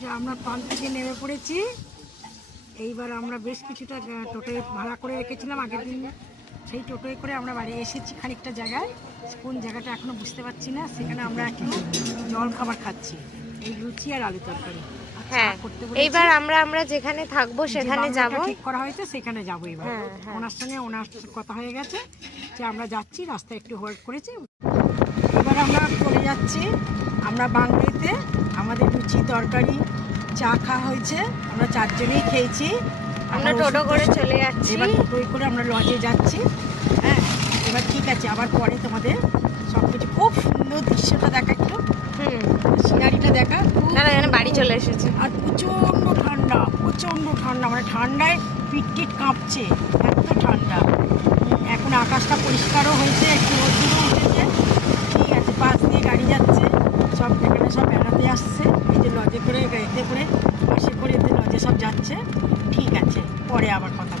যে আমরা পান থেকে নেমে পড়েছি। এইবার আমরা বেশ কিছুটা টোটোয় ভাড়া করে রেখেছিলাম আগের দিন, সেই টোটোয় করে আমরা বাড়ি এসেছি খানিকটা জায়গায়। কোন জায়গাটা এখনো বুঝতে পারছি না। সেখানে আমরা একটু জল খাবার খাচ্ছি, এই লুচি আর আলু তরকারি। হ্যাঁ, এইবার আমরা যেখানে থাকবো সেখানে যাব, ঠিক করা হয়েছে সেখানে যাবো। এবার ওনার সঙ্গে কথা হয়ে গেছে যে আমরা যাচ্ছি, রাস্তায় একটু হোল্ড করেছি। এবার আমরা চলে যাচ্ছি আমরা বাঙালিতে। আমাদের লুচি তরকারি চা খাওয়া হয়েছে, আমরা চারজনেই খেয়েছি। আমরা টোটো করে চলে যাচ্ছি। এবার টোটোয় করে আমরা লজে যাচ্ছি। হ্যাঁ, এবার ঠিক আছে, আবার পরে তোমাদের সব কিছু। খুব সুন্দর দৃশ্যটা দেখা, একটু সিনারিটা দেখা। বাড়ি চলে এসেছে আর প্রচণ্ড ঠান্ডা, প্রচণ্ড ঠান্ডা, মানে ঠান্ডায় পিট কাঁপছে, এত ঠান্ডা। এখন আকাশটা পরিষ্কারও হয়েছে, একটু রোদ্দুরও উঠেছে। ঠিক আছে, পাশ দিয়ে গাড়ি যাচ্ছে, সব এখানে সব বেড়াতে আসছে। এই যে লজে করে, এতে করে, বাসে করে, এতে লজে সব যাচ্ছে। ঠিক আছে, পরে আবার কথা